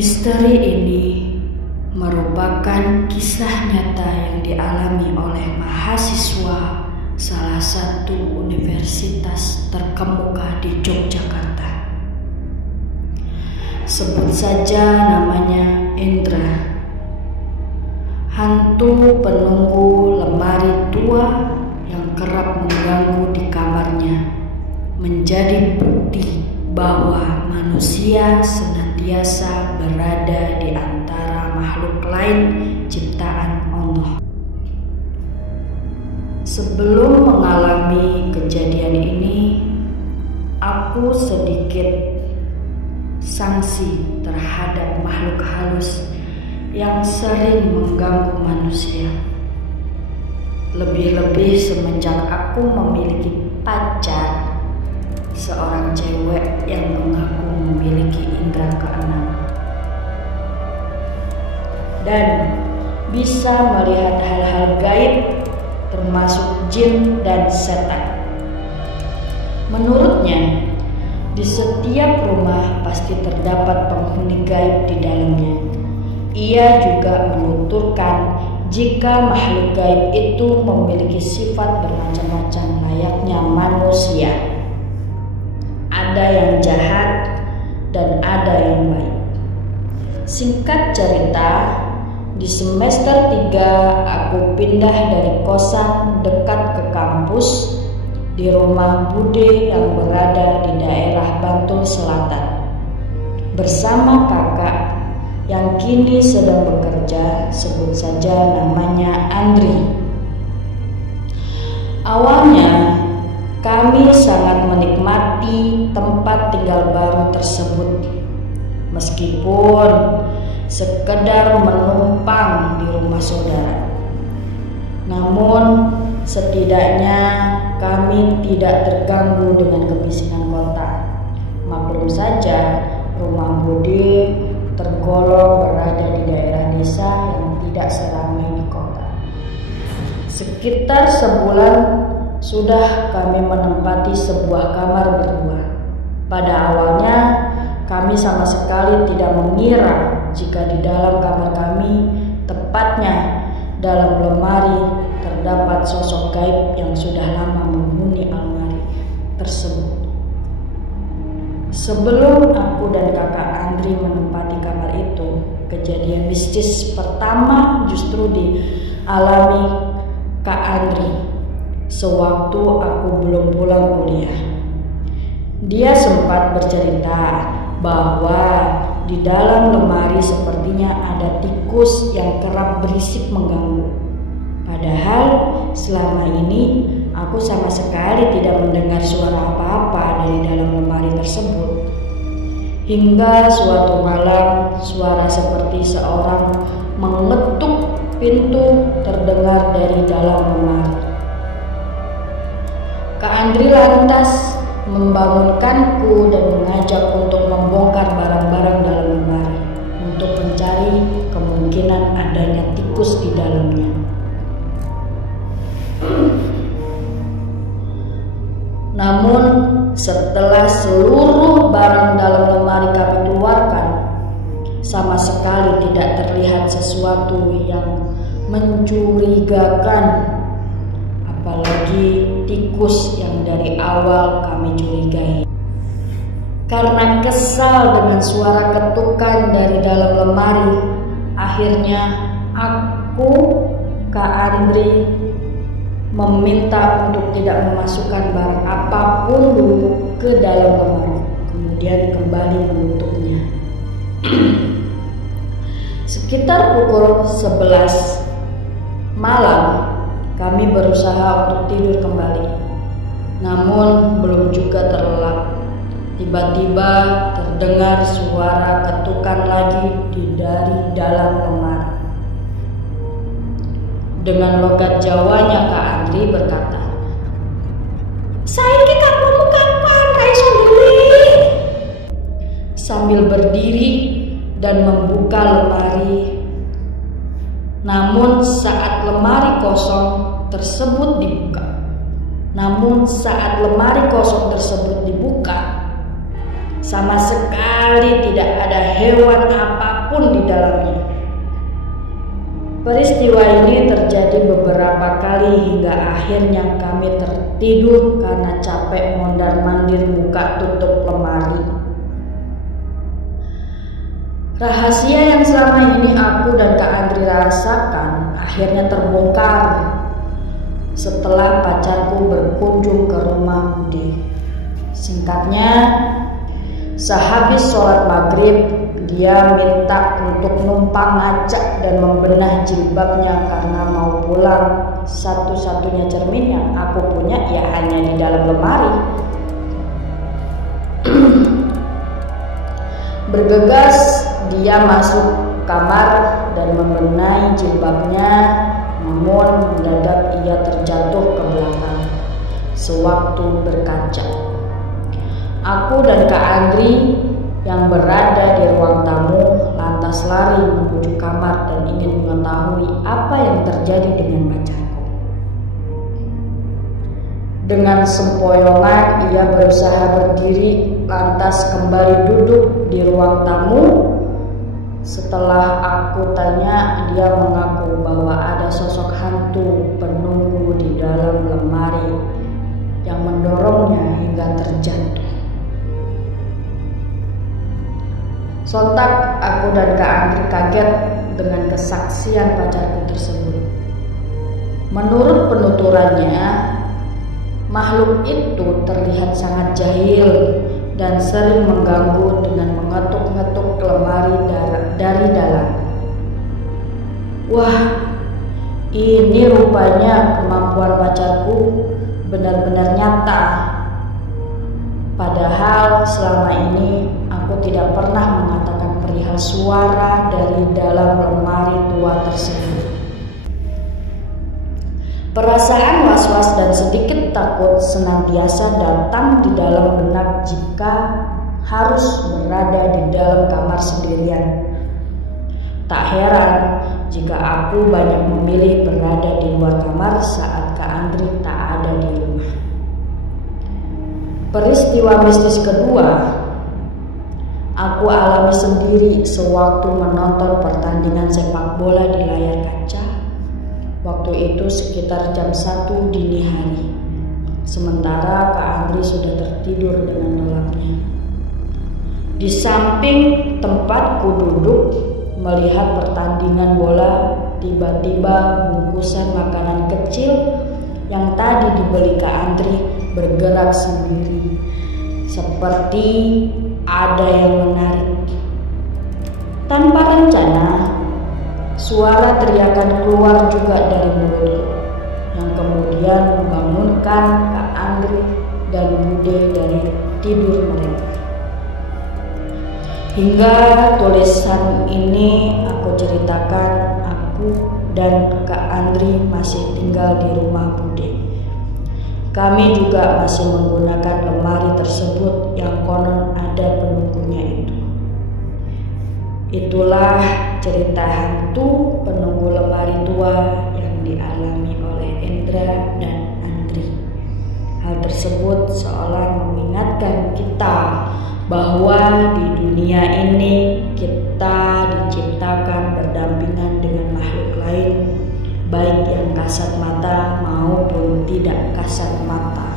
Misteri ini merupakan kisah nyata yang dialami oleh mahasiswa salah satu universitas terkemuka di Yogyakarta. Sebut saja namanya Indra, hantu penunggu lemari tua yang kerap mengganggu di kamarnya, menjadi bukti bahwa manusia senantiasa berada di antara makhluk lain ciptaan Allah. Sebelum mengalami kejadian ini, aku sedikit sangsi terhadap makhluk halus yang sering mengganggu manusia. Lebih-lebih semenjak aku memiliki pacar, seorang cewek yang mengaku memiliki indera keenam dan bisa melihat hal-hal gaib termasuk jin dan setan. Menurutnya, di setiap rumah pasti terdapat penghuni gaib di dalamnya. Ia juga menuturkan jika makhluk gaib itu memiliki sifat bermacam-macam layaknya manusia. Ada yang jahat dan ada yang baik. Singkat cerita, di semester 3 aku pindah dari kosan dekat ke kampus di rumah Bude yang berada di daerah Bantul Selatan bersama kakak yang kini sedang bekerja, sebut saja namanya Andri. Awalnya kami sangat menikmati tempat tinggal baru tersebut, meskipun sekedar menumpang di rumah saudara. Namun setidaknya kami tidak terganggu dengan kebisingan kota. Maklum saja, rumah Bude tergolong berada di daerah desa yang tidak seramai di kota. Sekitar sebulan sudah kami menempati sebuah kamar berdua. Pada awalnya kami sama sekali tidak mengira jika di dalam kamar kami, tepatnya dalam lemari, terdapat sosok gaib yang sudah lama menghuni almari tersebut. Sebelum aku dan kakak Andri menempati kamar itu, kejadian mistis pertama justru dialami Kak Andri sewaktu aku belum pulang kuliah. Dia sempat bercerita bahwa di dalam lemari sepertinya ada tikus yang kerap berisik mengganggu. Padahal selama ini aku sama sekali tidak mendengar suara apa-apa dari dalam lemari tersebut. Hingga suatu malam suara seperti seorang mengetuk pintu terdengar dari dalam lemari. Kak Andri lantas membangunkanku dan mengajak untuk membongkar barang-barang dalam lemari untuk mencari kemungkinan adanya tikus di dalamnya. Namun setelah seluruh barang dalam lemari kami keluarkan, sama sekali tidak terlihat sesuatu yang mencurigakan, apalagi tikus yang dari awal kami curigai. Karena kesal dengan suara ketukan dari dalam lemari, akhirnya aku, Kak Andri, meminta untuk tidak memasukkan barang apapun dulu ke dalam lemari, kemudian kembali menutupnya. Sekitar pukul 11 malam, kami berusaha untuk tidur kembali, namun belum juga terlelap. Tiba-tiba terdengar suara ketukan lagi dari dalam lemari. Dengan logat Jawanya, Kak Andri berkata, "Saiki kamu kapan raiso beli?" Sambil berdiri dan membuka lemari. Namun saat lemari kosong tersebut dibuka, Sama sekali tidak ada hewan apapun di dalamnya. Peristiwa ini terjadi beberapa kali hingga akhirnya kami tertidur karena capek mondar-mandir buka tutup lemari. Rahasia yang selama ini aku dan Kak Andri rasakan akhirnya terbongkar setelah pacarku berkunjung ke rumah Bude. Singkatnya, sehabis sholat maghrib, dia minta untuk numpang ngacak dan membenah jilbabnya karena mau pulang. Satu-satunya cermin yang aku punya ya hanya di dalam lemari. Bergegas dia masuk kamar dan membenahi jilbabnya, namun mendadak ia terjatuh ke belakang sewaktu berkaca. Aku dan Kak Andri yang berada di ruang tamu lantas lari menuju kamar dan ingin mengetahui apa yang terjadi dengan pacarku. Dengan sempoyongan ia berusaha berdiri lantas kembali duduk di ruang tamu. Setelah aku tanya, dia mengaku bahwa ada sosok hantu penunggu di dalam lemari yang mendorongnya hingga terjatuh. Sontak aku dan Kak Andri kaget dengan kesaksian pacarku tersebut. Menurut penuturannya, makhluk itu terlihat sangat jahil dan sering mengganggu dengan mengetuk-ngetuk lemari dari dalam. Wah, ini rupanya kemampuan pacarku benar-benar nyata. Padahal selama ini aku tidak pernah mengatakan perihal suara dari dalam lemari tua tersebut. Perasaan was-was dan sedikit takut senantiasa datang di dalam benak jika harus berada di dalam kamar sendirian. Tak heran jika aku banyak memilih berada di luar kamar saat Kak Andri tak ada di rumah. Peristiwa mistis kedua aku alami sendiri sewaktu menonton pertandingan sepak bola di layar kaca. Waktu itu sekitar jam 1 dini hari. Sementara Kak Andri sudah tertidur dengan lelapnya. Di samping tempatku duduk melihat pertandingan bola, tiba-tiba bungkusan makanan kecil yang tadi dibeli Kak Andri bergerak sendiri, seperti ada yang menarik. Tanpa rencana, suara teriakan keluar juga dari mulutku, yang kemudian membangunkan Kak Andri dan Bude dari tidur mereka. Hingga tulisan ini aku ceritakan, aku dan Kak Andri masih tinggal di rumah Bude. Kami juga masih menggunakan lemari tersebut yang konon ada penunggunya itu. Itulah cerita hantu penunggu lemari tua yang dialami oleh Endra dan Andri. Hal tersebut seolah mengingatkan kita bahwa di dunia ini kita diciptakan berdampingan dengan makhluk lain, baik yang kasat mata maupun tidak kasat mata.